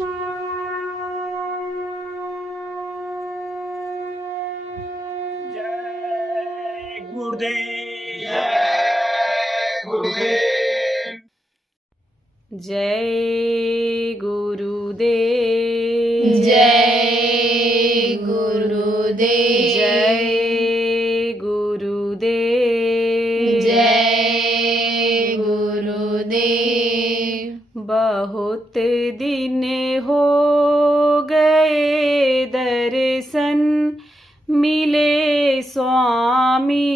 जय गुरुदेव। जय गुरुदेव। जय गुरुदेव। जय गुरुदेव। जय गुरुदेव। जय गुरुदेव। बहुत दिन हो गए दर्शन मिले स्वामी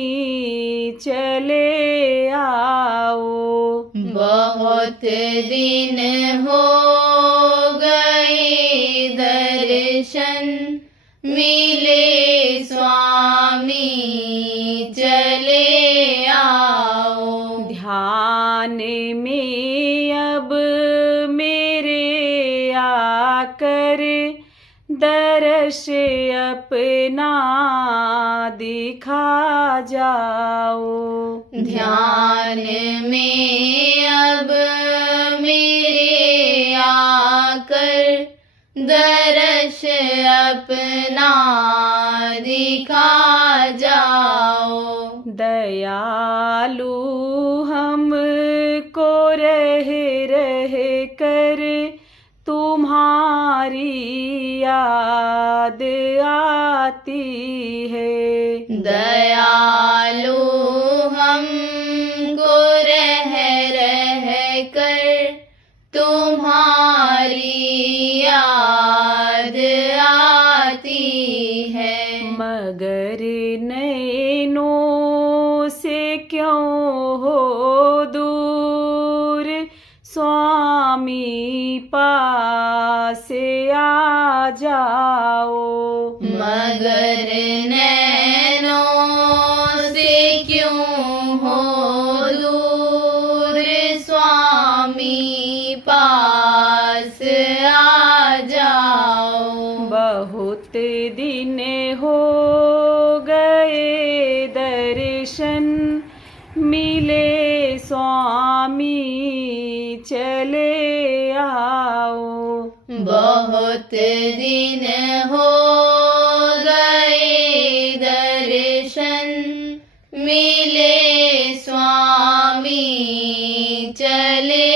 चले आओ। बहुत दिन हो गए दर्शन मिले स्वामी चले आओ। ध्यान में अब मेरे आकर दर्श अपना दिखा जाओ। ध्यान में अब मेरे आकर दर्श अपना दिखा जाओ। दयालु हमको रह रह कर तुम्हारी याद आती है। दयालु हमको रह रह कर तुम्हारी याद आती है। मगर नैनों से क्यों हो दूर स्वामी पास आ जाओ। मगर नैनों से क्यों हो दूर स्वामी पास आ जाओ। बहुत दिन हो गए दर्शन मिले स्वामी चले आओ। बहुत दिन हो गए दर्शन मिले स्वामी चले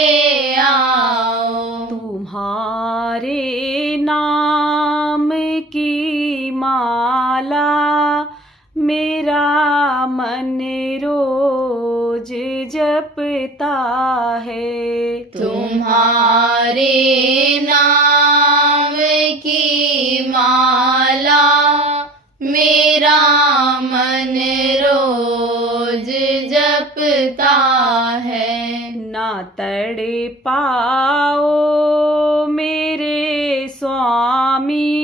आओ। तुम्हारे नाम की माला मेरा मन रोज जपता है। तुम्हारे नाम की माला मेरा मन रोज जपता है। ना तड़ पाओ मेरे स्वामी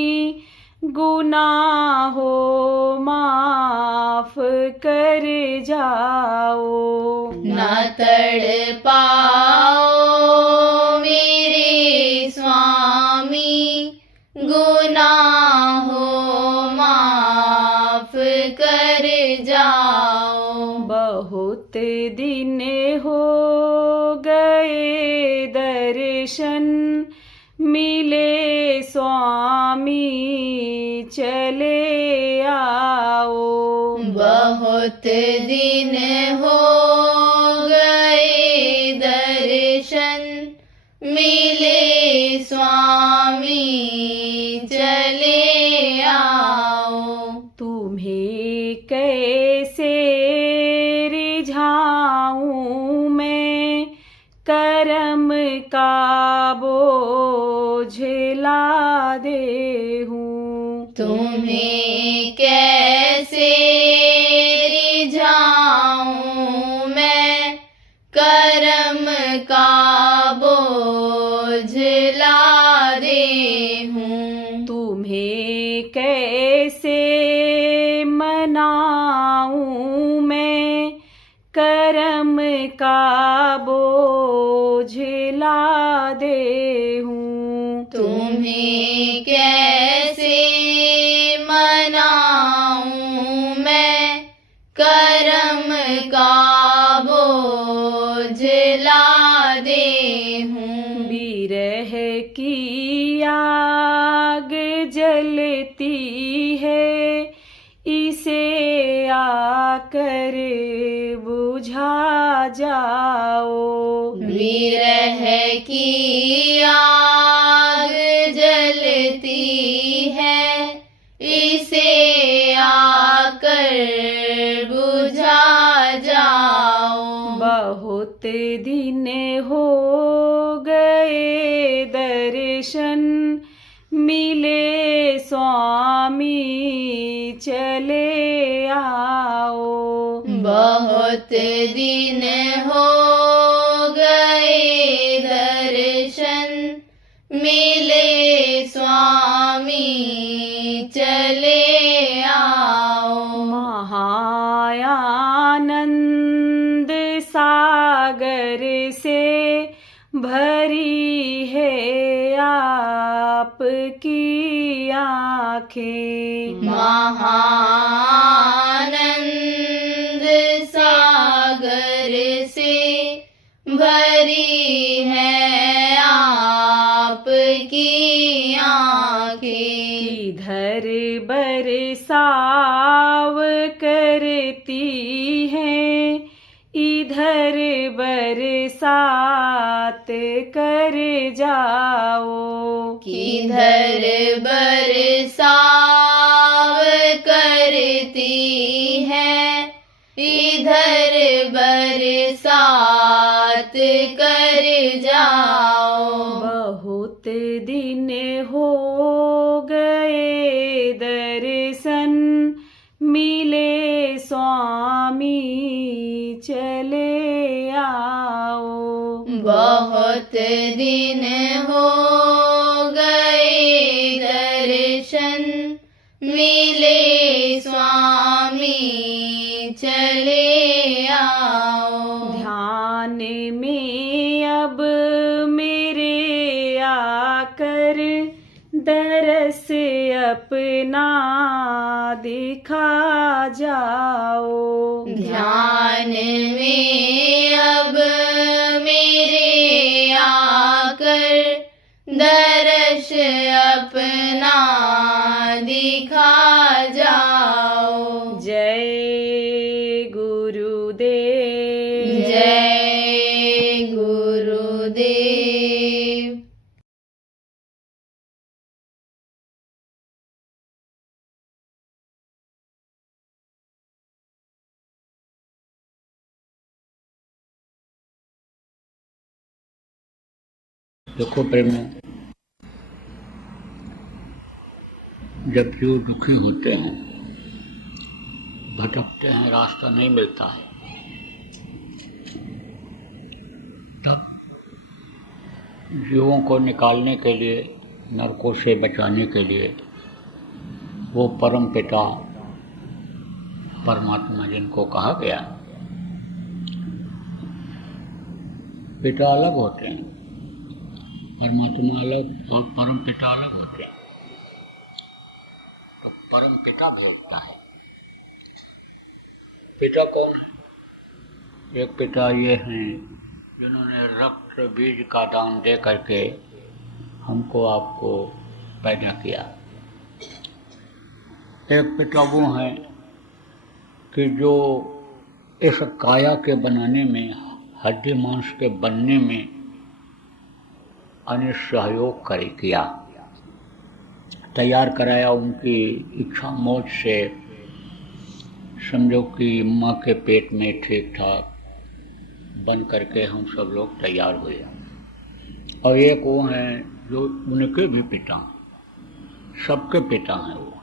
गुनाहों माफ कर जाओ। न तड़ पाओ मेरे स्वामी गुनाहों माफ कर जाओ। बहुत दिन हो गए दर्शन मिले स्वामी चले आओ। बहुत दिन हो गए दर्शन मिले स्वामी चले आओ। तुम्हें कैसे रिझाऊं मैं करम का बोझ लादे हूँ। तुम्हें कैसे रिझाऊं मैं करम का बोझ लादे हूँ। तुम्हें कैसे मनाऊं मैं करम का बोझ लादे हूँ। तुम्हें कैसे मनाऊं मैं करम का बोझ लादे हूँ। बिरह की आग जलती है, इसे आकर बुझा जाओ। विरह की आग जलती है, इसे आकर बुझा जाओ। बहुत दिन हो गए दर्शन मिले स्वामी, चले आओ। बहुत दिन हो गए दर्शन मिले स्वामी, चले आओ। महायानंद सागर से भरी है आपकी आँखें। महानंद सागर से भरी है आपकी आँखें। किधर बरसाव करती हैं, इधर बरसात कर जाओ। किधर बरसाव करती है, इधर बरसात कर जाओ। बहुत दिन हो गए दर्शन मिले स्वामी, चले आओ। बहुत दिन हो गए दर्शन मिले स्वामी, चले आओ। ध्यान में अब मेरे आकर दरस अपना दिखा जाओ। ध्यान में अब मेरे आकर दर्श अपना दिखा जाओ। जय गुरुदेव। जय गुरुदेव। देखो प्रेमी, जब जीव दुखी होते हैं, भटकते हैं, रास्ता नहीं मिलता है, तब जीवों को निकालने के लिए, नरकों से बचाने के लिए वो परम पिता परमात्मा जिनको कहा गया, पिता अलग होते हैं, परमात्मा अलग और परम पिता अलग होते हैं। तो परम पिता भेजता है। पिता कौन है? एक पिता ये हैं जिन्होंने रक्त बीज का दान दे करके हमको आपको पैदा किया। एक पिता वो हैं कि जो इस काया के बनाने में, हड्डी मांस के बनने में अन्य सहयोग करे किया, तैयार कराया। उनकी इच्छा मौज से समझो कि माँ के पेट में ठीक ठाक बन करके हम सब लोग तैयार हुए। और एक वो हैं जो उनके भी पिता, सबके पिता हैं, वो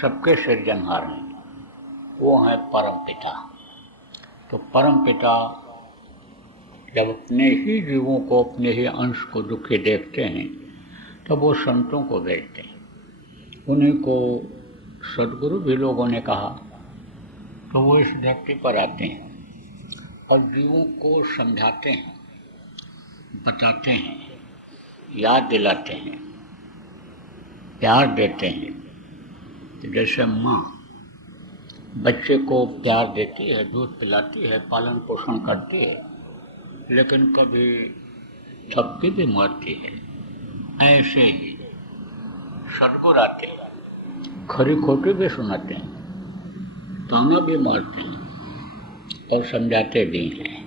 सबके सृजनहार हैं, वो हैं परम पिता। तो परम पिता जब अपने ही जीवों को, अपने ही अंश को दुखी देखते हैं, तब वो संतों को भेजते हैं। उन्हीं को सद्गुरु भी लोगों ने कहा, तो वो इस धरती पर आते हैं और जीवों को समझाते हैं, बताते हैं, याद दिलाते हैं, प्यार देते हैं। तो जैसे माँ बच्चे को प्यार देती है, दूध पिलाती है, पालन पोषण करती है, लेकिन कभी थपकी भी मारती है, ऐसे ही सदगुरु आते हैं, खरी खोटी भी सुनाते हैं, ताना भी मारते हैं और समझाते भी हैं।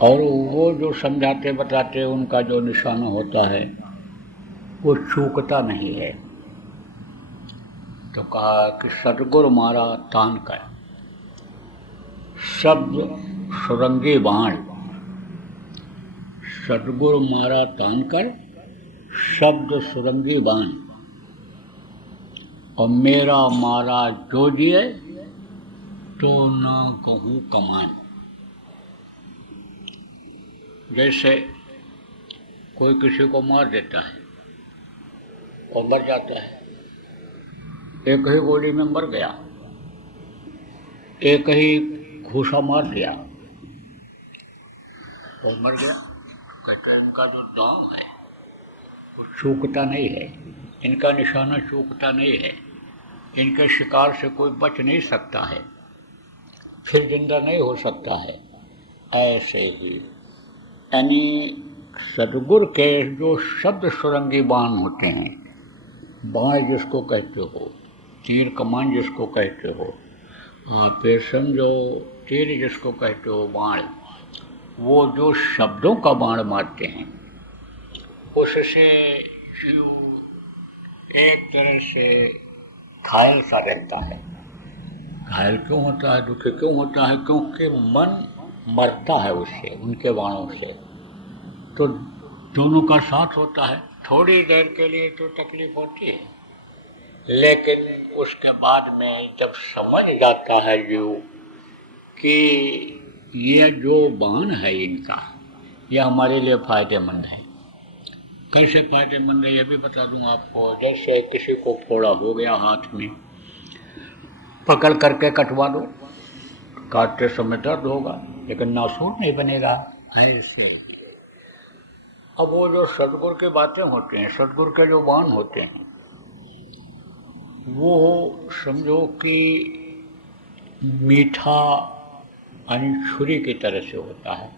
और वो जो समझाते बताते उनका जो निशाना होता है वो चूकता नहीं है। तो कहा कि सदगुरु मारा तान कर शब्द सुरंगी बाण, सदगुरु मारा तान कर शब्द सुरंगी बाण, और मेरा मारा जो दिए तो ना कहूँ कमान। जैसे कोई किसी को मार देता है और मर जाता है, एक ही गोली में मर गया, एक ही घूसा मार दिया और मर गया। कहते हैं इनका जो दाव है वो चूकता नहीं है, इनका निशाना चूकता नहीं है, इनके शिकार से कोई बच नहीं सकता है, फिर जिंदा नहीं हो सकता है। ऐसे ही यानी सदगुरु के जो शब्द सुरंगी बाण होते हैं, बाण जिसको कहते हो, तीर कमान जिसको कहते हो, फिर समझो तीर जिसको कहते हो बाण, वो जो शब्दों का बाण मारते हैं उससे जीव एक तरह से घायल सा रहता है। घायल क्यों होता है, दुखी क्यों होता है? क्योंकि मन मरता है उससे, उनके बाणों से। तो दोनों का साथ होता है। थोड़ी देर के लिए तो तकलीफ होती है, लेकिन उसके बाद में जब समझ जाता है जीव कि ये जो बाण है इनका, यह हमारे लिए फायदेमंद है। कैसे फायदेमंद है ये भी बता दूं आपको। जैसे किसी को फोड़ा हो गया हाथ में, पकड़ करके कटवा दो, काटते समय दर्द होगा लेकिन नासूर नहीं बनेगा। ऐसे अब वो जो सदगुरु की बातें होती हैं, सदगुरु के जो बाण होते हैं, वो समझो कि मीठा यानी छुरी की तरह से होता है।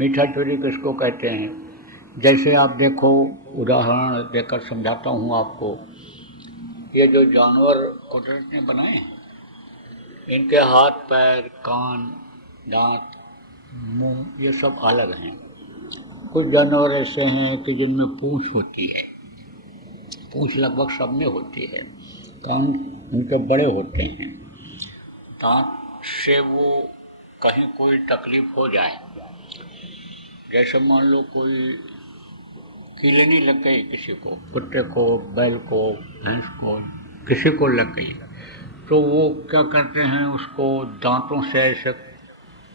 मीठा छुरी किसको कहते हैं? जैसे आप देखो, उदाहरण देकर समझाता हूँ आपको। ये जो जानवर कुदरत ने बनाए हैं, इनके हाथ पैर कान दांत मुंह ये सब अलग हैं। कुछ जानवर ऐसे हैं कि जिनमें पूंछ होती है, पूंछ लगभग सब में होती है, कान उनके बड़े होते हैं, दांत से वो कहीं कोई तकलीफ हो जाए, जैसे मान लो कोई कीलनी लग गई किसी को, कुत्ते को, बैल को, भैंस को, किसी को लग गई, तो वो क्या करते हैं, उसको दांतों से ऐसे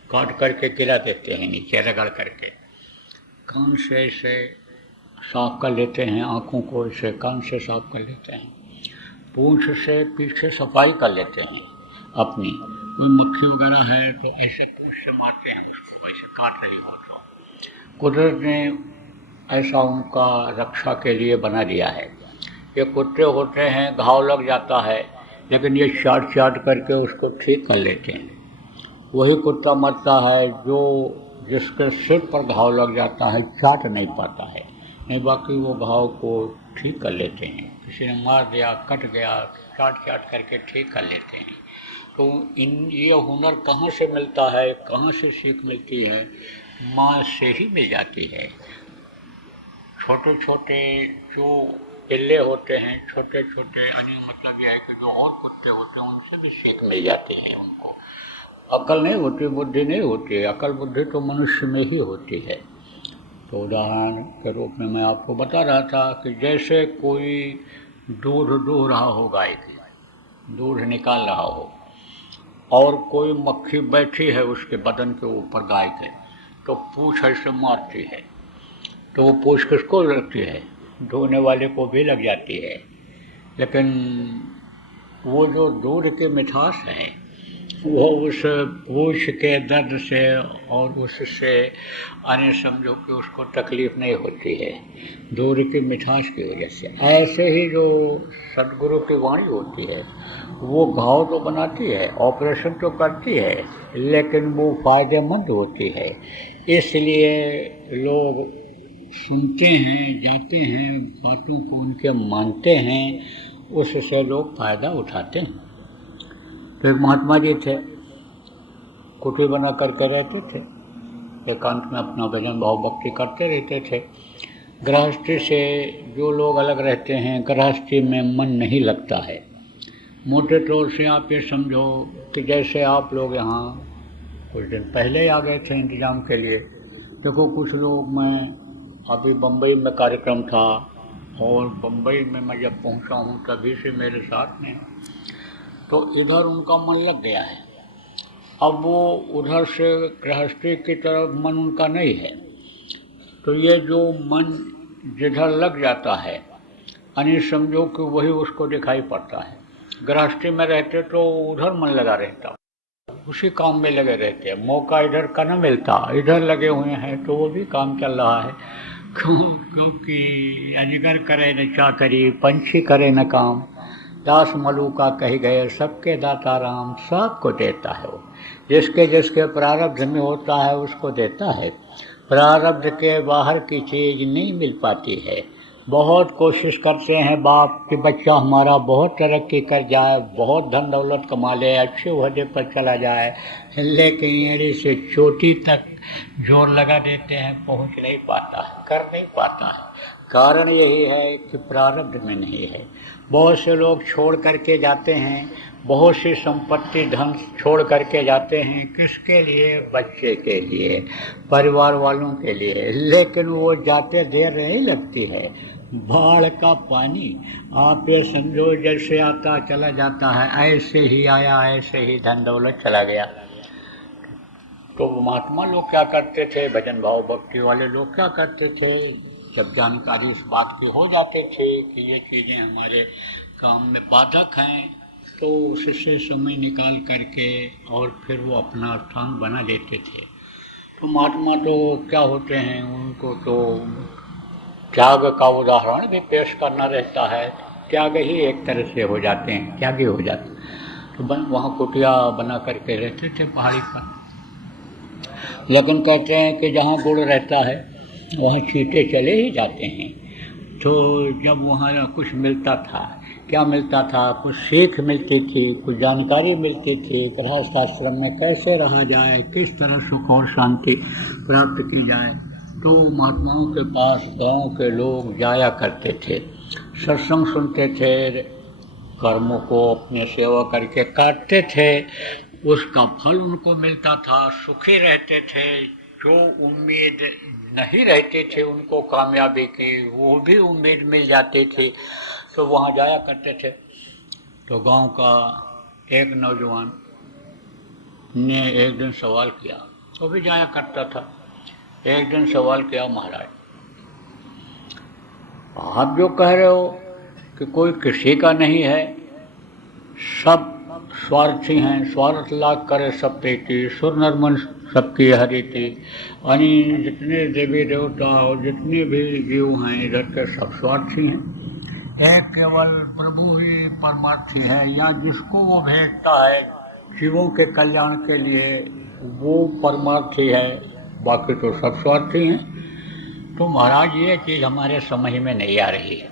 काट करके गिरा देते हैं नीचे रगड़ करके। कान से ऐसे साफ कर लेते हैं, आँखों को ऐसे कान से साफ कर लेते हैं, पूंछ से पीछे सफाई कर लेते हैं अपनी। कोई मक्खी वगैरह है तो ऐसे पूंछ से मारते हैं उसको, ऐसे काट रही हो तो। कुदरत ने ऐसा उनका रक्षा के लिए बना दिया है। ये कुत्ते होते हैं, घाव लग जाता है लेकिन ये चाट चाट करके उसको ठीक कर लेते हैं। वही कुत्ता मरता है जो जिसके सिर पर घाव लग जाता है, चाट नहीं पाता है, नहीं बाकी वो घाव को ठीक कर लेते हैं। किसी ने मार दिया, कट गया, चाट चाट करके ठीक कर लेते हैं। तो ये हुनर कहाँ से मिलता है, कहाँ से सीख मिलती है? माँ से ही मिल जाती है। छोटे छोटे जो पिल्ले होते हैं, छोटे छोटे यानी मतलब यह है कि जो और कुत्ते होते हैं उनसे भी सीख मिल जाते हैं उनको। अकल नहीं होती, बुद्धि नहीं होती, अकल बुद्धि तो मनुष्य में ही होती है। तो उदाहरण के रूप में मैं आपको बता रहा था कि जैसे कोई दूध दूह रहा हो, गाय की दूध निकाल रहा हो, और कोई मक्खी बैठी है उसके बदन के ऊपर गाय के, तो पूंछ ऐसे मारती है, तो वो पूंछ किसको लगती है? धोने वाले को भी लग जाती है। लेकिन वो जो दूध की मिठास है वो उस पूंछ के दर्द से और उससे आने समझो कि उसको तकलीफ नहीं होती है, दूध की मिठास की वजह से। ऐसे ही जो सदगुरु की वाणी होती है वो घाव तो बनाती है, ऑपरेशन तो करती है, लेकिन वो फायदेमंद होती है। इसलिए लोग सुनते हैं, जाते हैं, बातों को उनके मानते हैं, उससे लोग फ़ायदा उठाते हैं। तो एक महात्मा जी थे, कुटी बना करके रहते थे, एकांत में अपना भजन भाव भक्ति करते रहते थे। गृहस्थी से जो लोग अलग रहते हैं, गृहस्थी में मन नहीं लगता है। मोटे तौर से आप ये समझो कि जैसे आप लोग यहाँ कुछ दिन पहले ही आ गए थे इंतज़ाम के लिए। देखो कुछ लोग, मैं अभी बम्बई में कार्यक्रम था और बम्बई में मैं जब पहुँचा हूँ तभी से मेरे साथ में, तो इधर उनका मन लग गया है। अब वो उधर से गृहस्थी की तरफ मन उनका नहीं है। तो ये जो मन जिधर लग जाता है, यानी समझो कि वही उसको दिखाई पड़ता है। गृहस्थी में रहते तो उधर मन लगा रहता, उसी काम में लगे रहते हैं। मौका इधर का न मिलता, इधर लगे हुए हैं तो वो भी काम चल रहा है। क्योंकि अजगर करे न चाकरी, पंछी करे न काम, दास मलूका कही गए, सबके दाता राम, सबको देता है वो। जिसके जिसके प्रारब्ध में होता है उसको देता है। प्रारब्ध के बाहर की चीज़ नहीं मिल पाती है। बहुत कोशिश करते हैं बाप कि बच्चा हमारा बहुत तरक्की कर जाए, बहुत धन दौलत कमा ले, अच्छे ओहदे पर चला जाए, लेकिन एड़ी से चोटी तक जोर लगा देते हैं, पहुंच नहीं पाता है, कर नहीं पाता है। कारण यही है कि प्रारब्ध में नहीं है। बहुत से लोग छोड़ करके जाते हैं, बहुत सी संपत्ति धन छोड़ करके जाते हैं, किसके लिए? बच्चे के लिए, परिवार वालों के लिए, लेकिन वो जाते देर नहीं लगती है। बाढ़ का पानी आप ये समझो जैसे आता चला जाता है, ऐसे ही आया, ऐसे ही धन दौलत चला गया। तो महात्मा लोग क्या करते थे, भजन भाव भक्ति वाले लोग क्या करते थे, जब जानकारी इस बात की हो जाते थे कि ये चीज़ें हमारे काम में बाधक हैं, तो उससे समय निकाल करके और फिर वो अपना स्थान बना लेते थे। तो महात्मा तो क्या होते हैं, उनको तो त्याग का उदाहरण भी पेश करना रहता है। त्याग ही एक तरह से हो जाते हैं, त्यागी हो जाते हैं। तो वहाँ कुटिया बना करके रहते थे पहाड़ी पर। लेकिन कहते हैं कि जहाँ गुड़ रहता है वहाँ चींटे चले ही जाते हैं। तो जब वहाँ कुछ मिलता था, क्या मिलता था, कुछ सीख मिलती थी, कुछ जानकारी मिलती थी, गृहस्थ आश्रम में कैसे रहा जाए, किस तरह सुख और शांति प्राप्त की जाए, तो महात्माओं के पास गांव के लोग जाया करते थे, सत्संग सुनते थे, कर्मों को अपने सेवा करके काटते थे, उसका फल उनको मिलता था, सुखी रहते थे। जो उम्मीद नहीं रहते थे उनको कामयाबी की, वो भी उम्मीद मिल जाती थी, तो वहाँ जाया करते थे। तो गांव का एक नौजवान ने एक दिन सवाल किया, वो भी जाया करता था। एक दिन सवाल किया, महाराज आप जो कह रहे हो कि कोई किसी का नहीं है, सब स्वार्थी हैं, स्वार्थ लाग करे सब प्रीति, सुर नरमन सबकी हरिति, यानी जितने देवी देवता और जितने भी जीव हैं इधर के सब स्वार्थी हैं। एक केवल प्रभु ही परमार्थी है, या जिसको वो भेजता है जीवों के कल्याण के लिए वो परमार्थी है, बाकी तो सब स्वार्थी हैं। तो महाराज ये चीज़ हमारे समझ में नहीं आ रही है।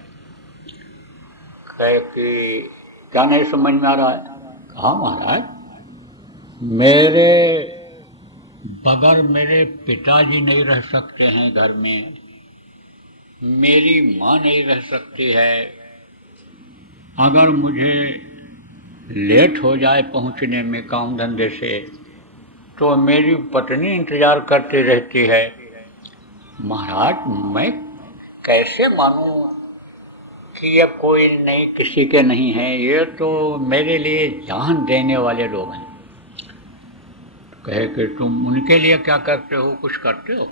कहे कि क्या नहीं समझ में आ रहा है? कहा महाराज मेरे बगैर मेरे पिताजी नहीं रह सकते हैं घर में, मेरी माँ नहीं रह सकती है, अगर मुझे लेट हो जाए पहुँचने में काम धंधे से तो मेरी पत्नी इंतज़ार करती रहती है। महाराज मैं कैसे मानूं कि ये कोई नहीं, किसी के नहीं है, ये तो मेरे लिए जान देने वाले लोग हैं। कहे कि तुम उनके लिए क्या करते हो, कुछ करते हो?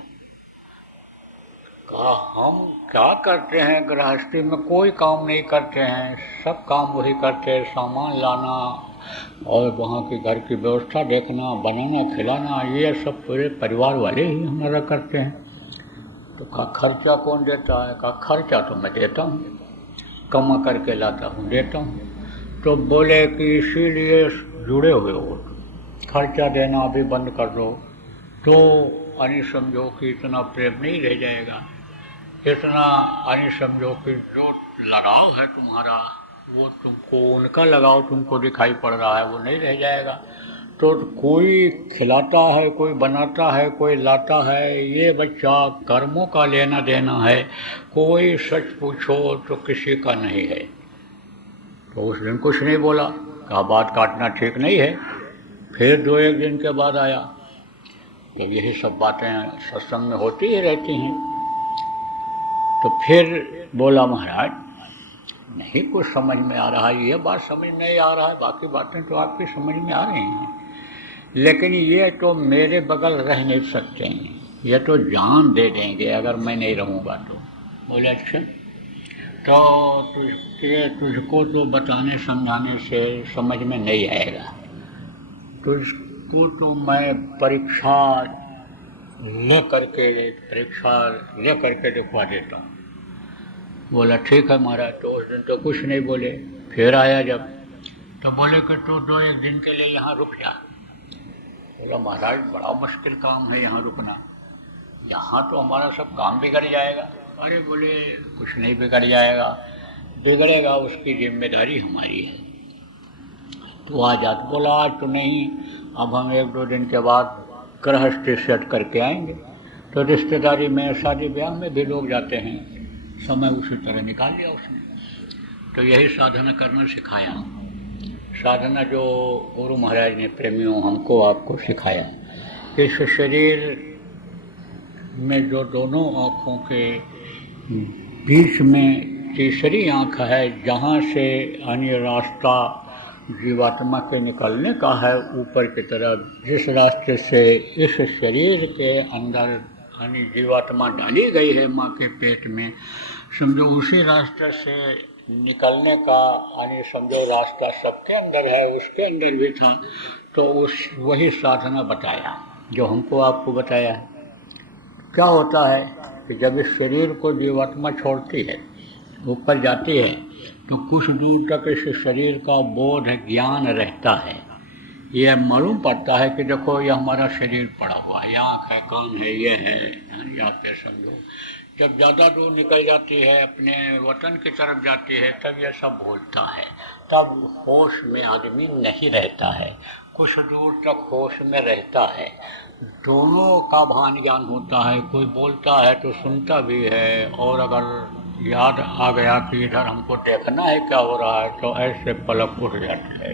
कहा हम क्या करते हैं, गृहस्थी में कोई काम नहीं करते हैं, सब काम वही करते हैं, सामान लाना और वहाँ की घर की व्यवस्था देखना, बनाना खिलाना, ये सब पूरे परिवार वाले ही हमारा करते हैं। तो कहा खर्चा कौन देता है? कहा खर्चा तो मैं देता हूँ, कमा करके लाता हूँ, देता हूँ। तो बोले कि इसीलिए जुड़े हुए हो, खर्चा देना भी बंद कर दो तो यानी समझो कि इतना प्रेम नहीं रह जाएगा। इतना यानी समझो कि जो लगाव है तुम्हारा वो तुमको, उनका लगाव तुमको दिखाई पड़ रहा है, वो नहीं रह जाएगा। तो कोई खिलाता है, कोई बनाता है, कोई लाता है, ये बच्चा कर्मों का लेना देना है, कोई सच पूछो तो किसी का नहीं है। तो उस दिन कुछ नहीं बोला, कहा बात काटना ठीक नहीं है। फिर 2-1 दिन के बाद आया, तो यही सब बातें सत्संग में होती ही रहती हैं। तो फिर बोला महाराज नहीं कुछ समझ में आ रहा है, ये बात समझ नहीं आ रहा है, बाकी बातें तो आपकी समझ में आ रही हैं, लेकिन ये तो मेरे बगल रह नहीं सकते हैं, ये तो जान दे देंगे अगर मैं नहीं रहूँगा तो। बोले अच्छा, तो तुझको तो बताने समझाने से समझ में नहीं आएगा, तुझको तो मैं परीक्षा ले करके दिखवा देता हूँ। बोला ठीक है महाराज। तो उस दिन तो कुछ नहीं बोले। फिर आया जब, तो बोले कि तू 2-1 दिन के लिए यहाँ रुक जा। बोला महाराज बड़ा मुश्किल काम है यहाँ रुकना, यहाँ तो हमारा सब काम बिगड़ जाएगा। अरे बोले कुछ नहीं बिगड़ जाएगा, बिगड़ेगा उसकी जिम्मेदारी हमारी है, तो आ जा। बोला आज तो नहीं, अब हम 1-2 दिन के बाद गृहस्थी सेट करके आएंगे। तो रिश्तेदारी में शादी ब्याह में भी लोग जाते हैं, समय उसी तरह निकाल लिया उसने। तो यही साधना करना सिखाया, साधना जो गुरु महाराज ने प्रेमियों हमको आपको सिखाया। इस शरीर में जो दोनों आँखों के बीच में तीसरी आँख है, जहाँ से यानी रास्ता जीवात्मा के निकलने का है ऊपर की तरफ, जिस रास्ते से इस शरीर के अंदर यानी जीवात्मा डाली गई है माँ के पेट में, समझो उसी रास्ते से निकलने का यानी समझो रास्ता सबके अंदर है, उसके अंदर भी था। तो उस वही साधना बताया जो हमको आपको बताया है। क्या होता है कि जब इस शरीर को जीवात्मा छोड़ती है, ऊपर जाती है, तो कुछ दूर तक इस शरीर का बोध ज्ञान रहता है। यह मालूम पड़ता है कि देखो ये हमारा शरीर पड़ा हुआ है, आँख है, कान है, ये है, यहाँ पे समझो। जब ज़्यादा दूर निकल जाती है, अपने वतन की तरफ जाती है, तब यह सब भूलता है, तब होश में आदमी नहीं रहता है, कुछ दूर तक होश में रहता है, दोनों का भान ज्ञान होता है। कोई बोलता है तो सुनता भी है, और अगर याद आ गया कि इधर हमको देखना है क्या हो रहा है, तो ऐसे पलक उठ जाता है,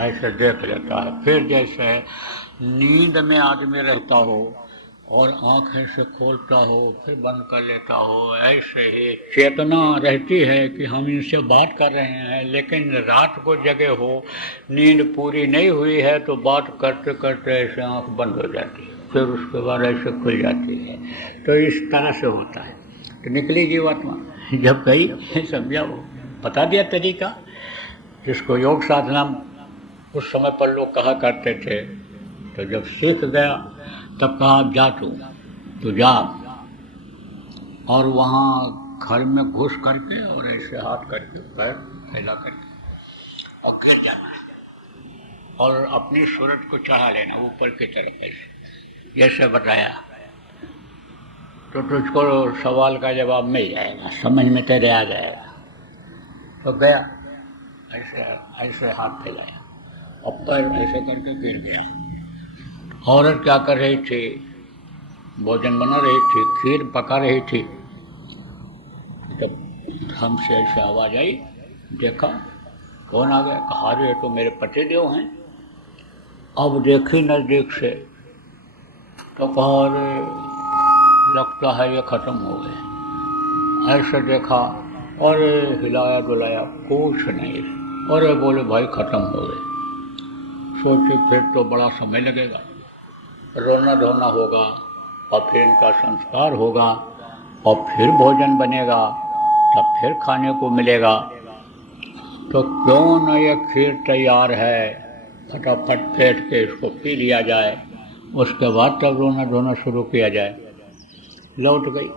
ऐसे देख लेता है। फिर जैसे नींद में आदमी रहता हो और आँख ऐसे खोलता हो फिर बंद कर लेता हो, ऐसे ही चेतना रहती है कि हम इनसे बात कर रहे हैं, लेकिन रात को जगे हो, नींद पूरी नहीं हुई है, तो बात करते करते ऐसे आँख बंद हो जाती है, फिर उसके बाद ऐसे खुल जाती है। तो इस तरह से होता है। तो निकली जीवात्मा जब गई, समझा, वो बता दिया तरीका, जिसको योग साधना उस समय पर लोग कहा करते थे। तो जब सीख गया तब कहा जा तू जा, और वहाँ घर में घुस करके और ऐसे हाथ करके पैर फैला करके और गिर जाना है, और अपनी सूरत को चढ़ा लेना ऊपर की तरफ ऐसे, जैसे बताया। तो तुझको सवाल का जवाब मिल जाएगा, समझ में तेरे आ जाएगा। तो गया, ऐसे ऐसे हाथ फैलाया और पैर ऐसे करके गिर गया। औरत क्या कर रही थी, भोजन बना रही थी, खीर पका रही थी। जब हमसे ऐसे आवाज़ आई, देखा कौन आ गया, कहा रहे तो मेरे पतिदेव हैं। अब देखी नज़दीक से तो कहा अरे लगता है ये ख़त्म हो गए। ऐसे देखा और हिलाया डुलाया, कुछ नहीं, और बोले भाई ख़त्म हो गए। सोची फिर तो बड़ा समय लगेगा, रोना धोना होगा, और फिर इनका संस्कार होगा, और फिर भोजन बनेगा, तब फिर खाने को मिलेगा। तो क्यों न ये खीर तैयार है, फटाफट फेंट के इसको पी लिया जाए, उसके बाद तब रोना धोना शुरू किया जाए। लौट गई,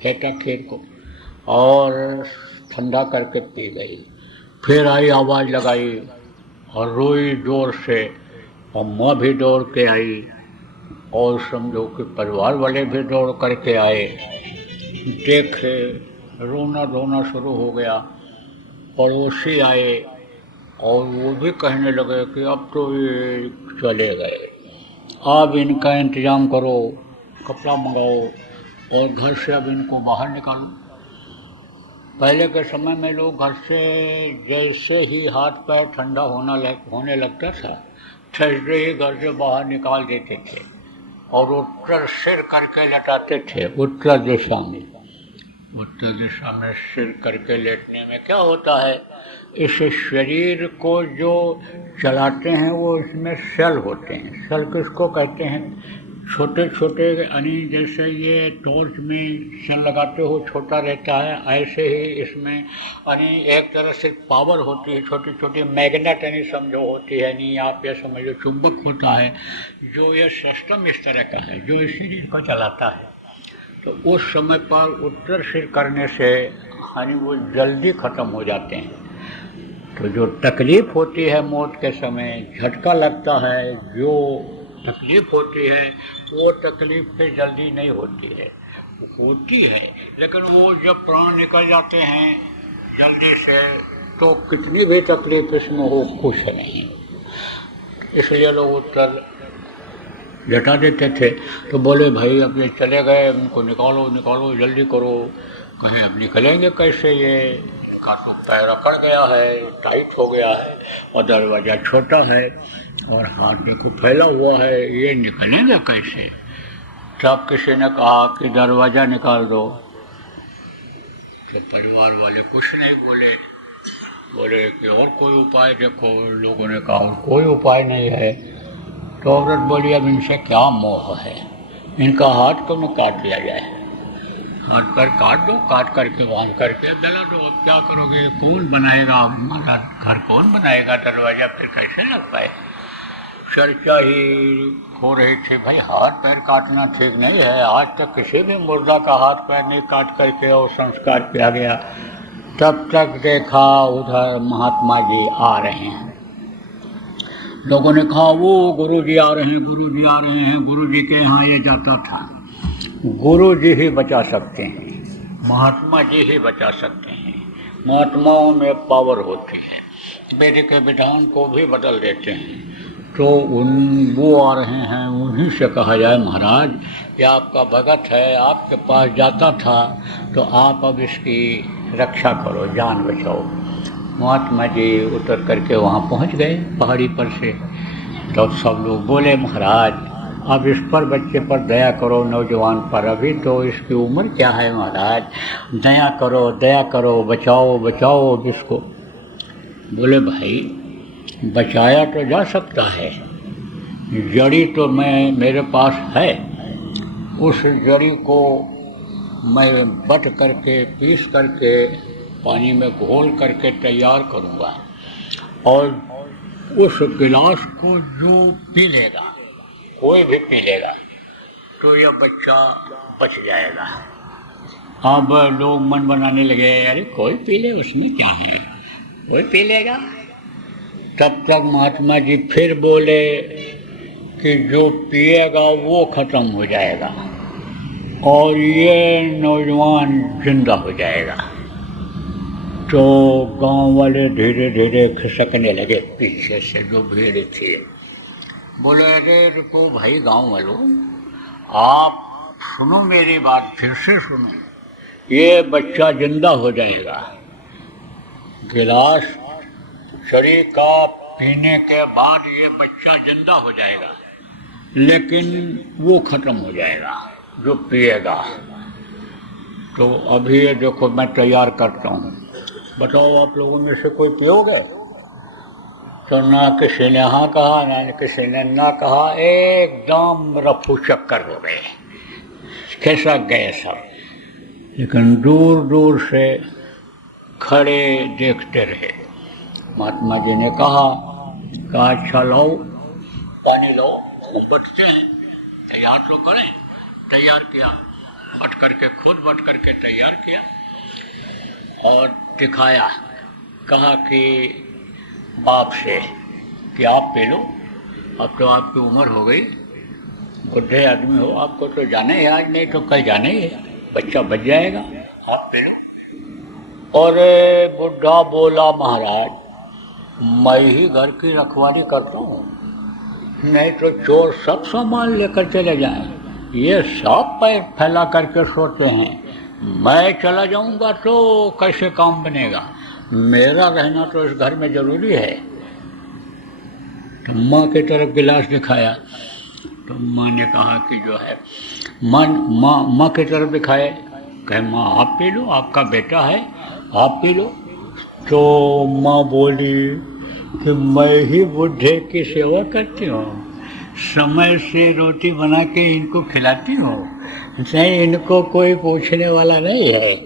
फेंटा खीर को और ठंडा करके पी गई। फिर आई, आवाज़ लगाई और रोई जोर से, और माँ भी दौड़ के आई, और समझो कि परिवार वाले भी दौड़ करके आए। देखे रोना धोना शुरू हो गया। पड़ोसी आए और वो भी कहने लगे कि अब तो ये चले गए, अब इनका इंतज़ाम करो, कपड़ा मंगाओ और घर से अब इनको बाहर निकालो। पहले के समय में लोग घर से जैसे ही हाथ पैर ठंडा होने लगता था, ठहरे ही घर से बाहर निकाल देते थे और उत्तर सिर करके लटाते थे। उत्तर दिशा में सिर करके लेटने में क्या होता है, इस शरीर को जो चलाते हैं वो इसमें सेल होते हैं। सेल किसको कहते हैं? छोटे छोटे यानी जैसे ये टॉर्च में सेल लगाते हो छोटा रहता है, ऐसे ही इसमें यानी एक तरह से पावर होती है, छोटी छोटी मैग्नेट यानी समझो होती है, नहीं आप ये समझो चुंबक होता है, जो ये सिस्टम इस तरह का है जो इस शरीर को चलाता है। तो उस समय पर उत्तर सिर करने से यानी वो जल्दी ख़त्म हो जाते हैं। तो जो तकलीफ़ होती है मौत के समय, झटका लगता है, जो तकलीफ़ होती है वो तकलीफ़ फिर जल्दी नहीं होती है, लेकिन वो जब प्राण निकल जाते हैं जल्दी से तो कितनी भी तकलीफ़ इसमें हो खुश नहीं। इसलिए लोग उत्तर जटा देते थे। तो बोले भाई अब ये चले गए, उनको निकालो जल्दी करो। कहें अब निकलेंगे कैसे, ये इनका तो पैर अकड़ गया है, टाइट हो गया है और दरवाज़ा छोटा है और हाथ देखो फैला हुआ है, ये निकलेंगे कैसे। तब किसी ने कहा कि दरवाज़ा निकाल दो। तो परिवार वाले कुछ नहीं बोले कि और कोई उपाय देखो। लोगों ने कहा कोई उपाय नहीं है। तो औरत बोली अब इनसे क्या मोह है, इनका हाथ क्यों न काट लिया जाए। हाथ पर काट दो, काट करके बांध करके जला दो। अब क्या करोगे, कौन बनाएगा हमारा घर, कौन बनाएगा दरवाज़ा, फिर कैसे लग पाए। चर्चा ही हो रही थी, भाई हाथ पैर काटना ठीक नहीं है। आज तक किसी भी मुर्दा का हाथ पैर नहीं काट करके और संस्कार किया गया। तब तक देखा उधर महात्मा जी आ रहे हैं। लोगों ने कहा वो गुरुजी आ रहे हैं। गुरुजी के यहाँ ये जाता था। गुरुजी ही बचा सकते हैं, महात्मा जी ही बचा सकते हैं। महात्माओं में पावर होती है, वैदिक के विधान को भी बदल देते हैं। तो वो आ रहे हैं, उन्हीं से कहा जाए महाराज ये आपका भगत है, आपके पास जाता था, तो आप अब इसकी रक्षा करो, जान बचाओ। महात्मा जी उतर करके वहाँ पहुँच गए पहाड़ी पर से। तो सब लोग बोले महाराज अब इस पर बच्चे पर दया करो, नौजवान पर, अभी तो इसकी उम्र क्या है महाराज, दया करो, बचाओ अब इसको। बोले भाई बचाया तो जा सकता है, जड़ी तो मेरे पास है, उस जड़ी को मैं बट करके पीस करके पानी में घोल करके तैयार करूँगा और उस गिलास को जो पी लेगा, कोई भी पी लेगा, तो यह बच्चा बच जाएगा। अब लोग मन बनाने लगे, अरे कोई पी ले, उसमें क्या है, कोई पी लेगा। तब तक महात्मा जी फिर बोले कि जो पिएगा वो ख़त्म हो जाएगा और ये नौजवान जिंदा हो जाएगा। तो गांव वाले धीरे धीरे खिसकने लगे पीछे से, जो भीड़ थी। बोले अरे रुको भाई गांव वालों, आप सुनो मेरी बात, फिर से सुनो, ये बच्चा जिंदा हो जाएगा। गिलास शरीर का पीने के बाद ये बच्चा जिंदा हो जाएगा, लेकिन वो ख़त्म हो जाएगा जो पिएगा। तो अभी ये देखो मैं तैयार करता हूँ, बताओ आप लोगों में से कोई पियोगे? तो ना किसी ने हाँ कहा, ना किसी ने ना कहा, एकदम रफू चक्कर हो गए, खिसक गए सब। लेकिन दूर दूर से खड़े देखते रहे। महात्मा जी ने कहा अच्छा लाओ पानी लाओ, हम बटते हैं, तैयार तो करें। तैयार किया, बट करके खुद बट करके तैयार किया और दिखाया। कहा कि बाप से कि आप पी लो, अब तो आपकी उम्र हो गई, बुढ़े आदमी हो, आपको तो जाने ही आज नहीं तो कल जाने ही है, बच्चा बच जाएगा, आप पी लो। और बुढ़ा बोला, महाराज मैं ही घर की रखवाली करता हूँ, नहीं तो चोर सब सामान लेकर चले जाएं, ये सब पैर फैला करके सोते हैं, मैं चला जाऊंगा तो कैसे काम बनेगा, मेरा रहना तो इस घर में जरूरी है। तो माँ की तरफ गिलास दिखाया, तो माँ ने कहा कि जो है माँ की तरफ दिखाए, कहे माँ आप पी लो, आपका बेटा है, आप पी लो। तो माँ बोली कि मैं ही बुढ़े की सेवा करती हूँ, समय से रोटी बना के इनको खिलाती हूँ, नहीं इनको कोई पूछने वाला नहीं है,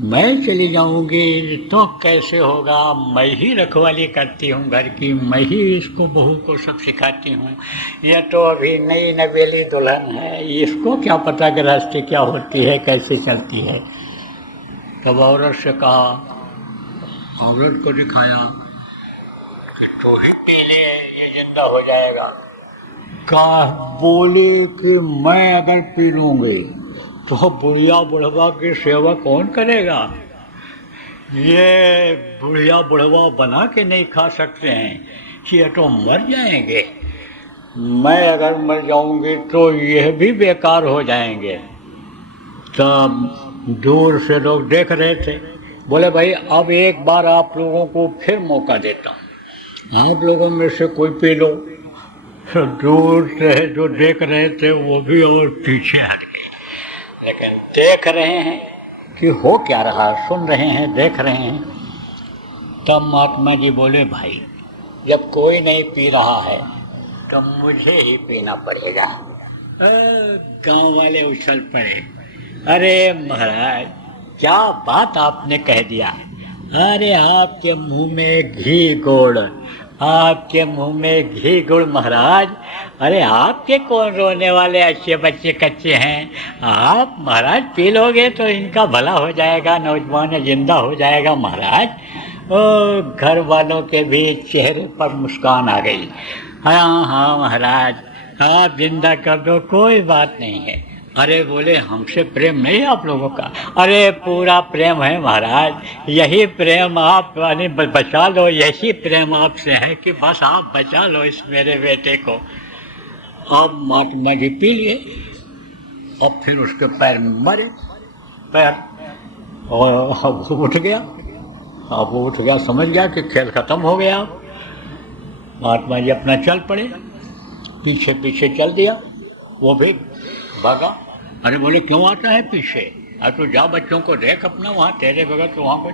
मैं चली जाऊंगी तो कैसे होगा, मैं ही रखवाली करती हूँ घर की, मैं ही इसको बहू को सब सिखाती हूँ, यह तो अभी नई नवेली दुल्हन है, इसको क्या पता गृहस्थी क्या होती है, कैसे चलती है। तब औरत से कहा, औरत को दिखाया कि तो ही पी ले, ये जिंदा हो जाएगा। कहा बोले कि मैं अगर पी लूँगी तो बुढ़िया बुढ़वा की सेवा कौन करेगा, ये बुढ़िया बुढ़वा बना के नहीं खा सकते हैं, ये तो मर जाएंगे, मैं अगर मर जाऊंगी तो यह भी बेकार हो जाएंगे। तब दूर से लोग देख रहे थे, बोले भाई अब एक बार आप लोगों को फिर मौका देता हूँ, आप लोगों में से कोई पी लो। दूर से जो देख रहे थे वो भी और पीछे हट गए, लेकिन देख रहे हैं कि हो क्या रहा, सुन रहे हैं, देख रहे हैं। तब महात्मा जी बोले भाई जब कोई नहीं पी रहा है तो मुझे ही पीना पड़ेगा। गांव वाले उछल पड़े, अरे महाराज क्या बात आपने कह दिया, अरे आपके मुंह में घी गुड़, आपके मुंह में घी गुड़ महाराज, अरे आपके कौन रोने वाले अच्छे बच्चे कच्चे हैं, आप महाराज पी लोगे तो इनका भला हो जाएगा, नौजवान जिंदा हो जाएगा महाराज। ओ घर वालों के भी चेहरे पर मुस्कान आ गई, हाँ हाँ महाराज आप जिंदा कर दो, कोई बात नहीं है। अरे बोले हमसे प्रेम नहीं है आप लोगों का, अरे पूरा प्रेम है महाराज, यही प्रेम आप बचा लो, यही प्रेम आपसे है कि बस आप बचा लो इस मेरे बेटे को। अब महात्मा जी पी लिए, अब फिर उसके पैर में मरे पैर, और वो उठ गया, अब वो उठ गया, समझ गया कि खेल खत्म हो गया। महात्मा जी अपना चल पड़े, पीछे पीछे चल दिया, वो भी भागा। अरे बोले क्यों आता है पीछे, अब तो जा बच्चों को देख अपना, वहाँ तेरे बगैर तो वहाँ पर।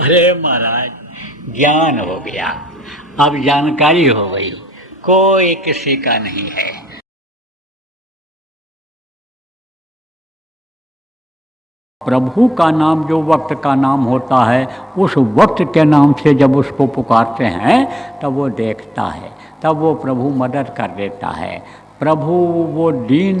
अरे महाराज ज्ञान हो गया, अब जानकारी हो गई, कोई किसी का नहीं है। प्रभु का नाम जो वक्त का नाम होता है, उस वक्त के नाम से जब उसको पुकारते हैं तब वो देखता है, तब वो प्रभु मदद कर देता है। प्रभु वो दीन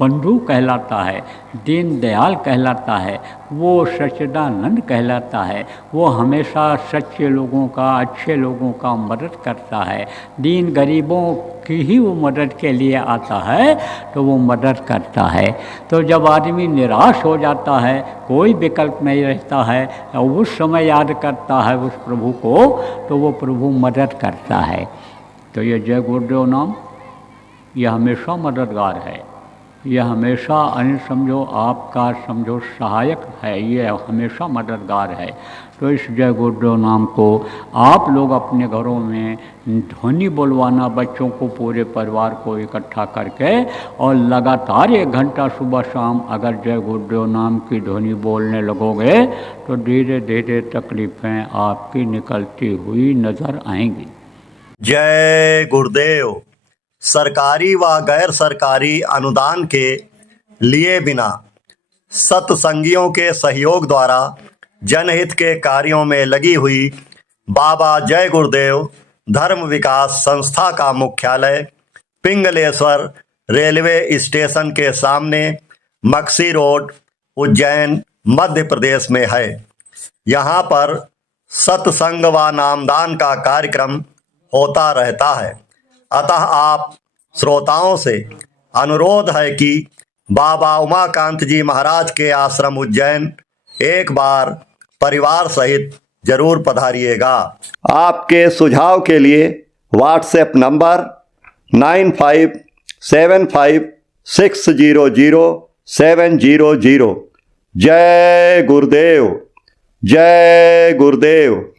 बंधु कहलाता है, दीन दयाल कहलाता है, वो सच्चिदानंद कहलाता है, वो हमेशा सच्चे लोगों का, अच्छे लोगों का मदद करता है, दीन गरीबों की ही वो मदद के लिए आता है, तो वो मदद करता है। तो जब आदमी निराश हो जाता है, कोई विकल्प नहीं रहता है, उस समय याद करता है उस प्रभु को, तो वो प्रभु मदद करता है। तो ये जय गुरुदेव नाम यह हमेशा मददगार है, यह हमेशा समझो आपका समझो सहायक है, ये हमेशा मददगार है। तो इस जय गुरुदेव नाम को आप लोग अपने घरों में ध्वनि बोलवाना, बच्चों को पूरे परिवार को इकट्ठा करके, और लगातार 1 घंटा सुबह शाम अगर जय गुरुदेव नाम की ध्वनि बोलने लगोगे तो धीरे धीरे तकलीफ़ें आपकी निकलती हुई नज़र आएंगी। जय गुरुदेव। सरकारी व गैर सरकारी अनुदान के लिए बिना सत्संगियों के सहयोग द्वारा जनहित के कार्यों में लगी हुई बाबा जय गुरुदेव धर्म विकास संस्था का मुख्यालय पिंगलेश्वर रेलवे स्टेशन के सामने मक्सी रोड, उज्जैन, मध्य प्रदेश में है। यहाँ पर सत्संग व नामदान का कार्यक्रम होता रहता है। अतः आप श्रोताओं से अनुरोध है कि बाबा उमाकांत जी महाराज के आश्रम उज्जैन एक बार परिवार सहित जरूर पधारिएगा। आपके सुझाव के लिए व्हाट्सएप नंबर 9575600700। जय गुरुदेव, जय गुरुदेव।